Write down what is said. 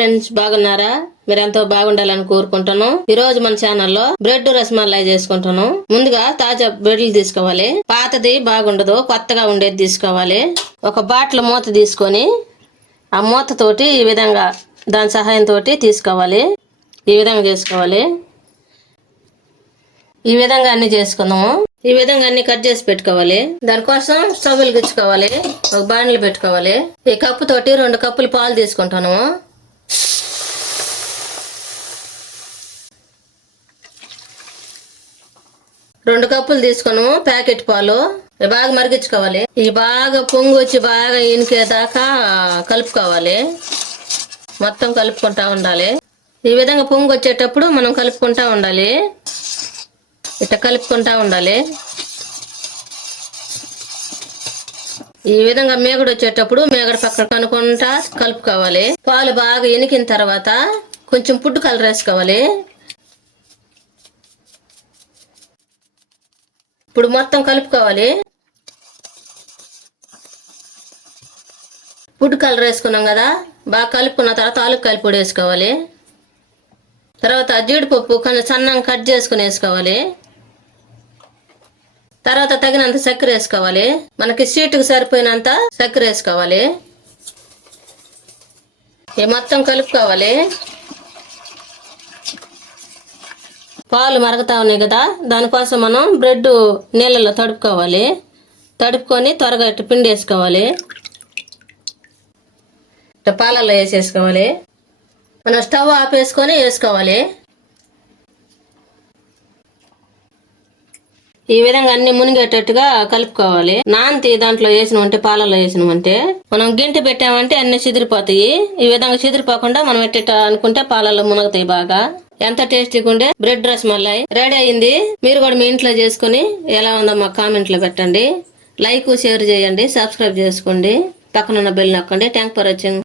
Friends, బాగున్నారా? మీరెంతో బాగుండాలని కోరుకుంటాను. ఈ రోజు మన ఛానల్లో బ్రెడ్ రసమలై చేసుకుంటాను. ముందుగా తాజా బ్రెడ్లు తీసుకోవాలి. పాతది బాగుండదు, కొత్తగా ఉండేది తీసుకోవాలి. ఒక బాటిల్ మూత తీసుకొని ఆ మూతతోటి ఈ విధంగా దాని సహాయంతో తీసుకోవాలి. ఈ విధంగా చేసుకోవాలి. ఈ విధంగా అన్ని చేసుకుందాము. ఈ విధంగా అన్ని కట్ చేసి పెట్టుకోవాలి. దానికోసం స్టవ్ వెలిగించుకోవాలి. ఒక బాండ్లు పెట్టుకోవాలి. ఈ కప్పు తోటి 2 కప్పులు పాలు తీసుకుంటాను. రెండు కప్పులు తీసుకున్నాము ప్యాకెట్ పాలు. బాగా మరిగించుకోవాలి. ఇవి బాగా పొంగు వచ్చి బాగా ఇనికేదాకా కలుపుకోవాలి. మొత్తం కలుపుకుంటా ఉండాలి. ఈ విధంగా పొంగు వచ్చేటప్పుడు మనం కలుపుకుంటా ఉండాలి. ఇట్లా కలుపుకుంటా ఉండాలి. ఈ విధంగా మేగడు వచ్చేటప్పుడు మేగడ పక్కన కనుకుంటా కలుపుకోవాలి. పాలు బాగా ఎనికిన తర్వాత కొంచెం ఫుడ్ కలర్ వేసుకోవాలి. ఇప్పుడు మొత్తం కలుపుకోవాలి. ఫుడ్ కలర్ వేసుకున్నాం కదా, బాగా కలుపుకున్న తర్వాత ఆలుకాయల పొడి వేసుకోవాలి. తర్వాత జీడిపప్పు కొంచెం సన్నంగా కట్ చేసుకుని వేసుకోవాలి. తర్వాత తగినంత చక్కెర వేసుకోవాలి. మనకి స్వీట్కి సరిపోయినంత చక్కెర వేసుకోవాలి. ఇది మొత్తం కలుపుకోవాలి. పాలు మరుగుతా ఉన్నాయి కదా, దానికోసం మనం బ్రెడ్ నీళ్ళలో తడుపుకోవాలి. తడుపుకొని త్వరగా ఇట్టు పిండి వేసుకోవాలి. ఇట్లా పాలల్లో వేసేసుకోవాలి. మనం స్టవ్ ఆపేసుకొని వేసుకోవాలి. ఈ విధంగా అన్ని మునిగేటట్టుగా కలుపుకోవాలి. నాంతి దాంట్లో వేసినామంటే పాలలో వేసినామంటే మనం గింటి పెట్టామంటే అన్ని చిదిరిపోతాయి. ఈ విధంగా చిదిరిపోకుండా మనం ఎట్ట అనుకుంటే పాలలో మునగతాయి బాగా. ఎంత టేస్టీగా ఉండే బ్రెడ్ రసమలై రెడీ అయింది. మీరు కూడా మీ ఇంట్లో చేసుకుని ఎలా ఉందో మా కామెంట్లో పెట్టండి. లైక్, షేర్ చేయండి, సబ్స్క్రైబ్ చేసుకోండి, పక్కనున్న బెల్ నొక్కండి. Thank for watching.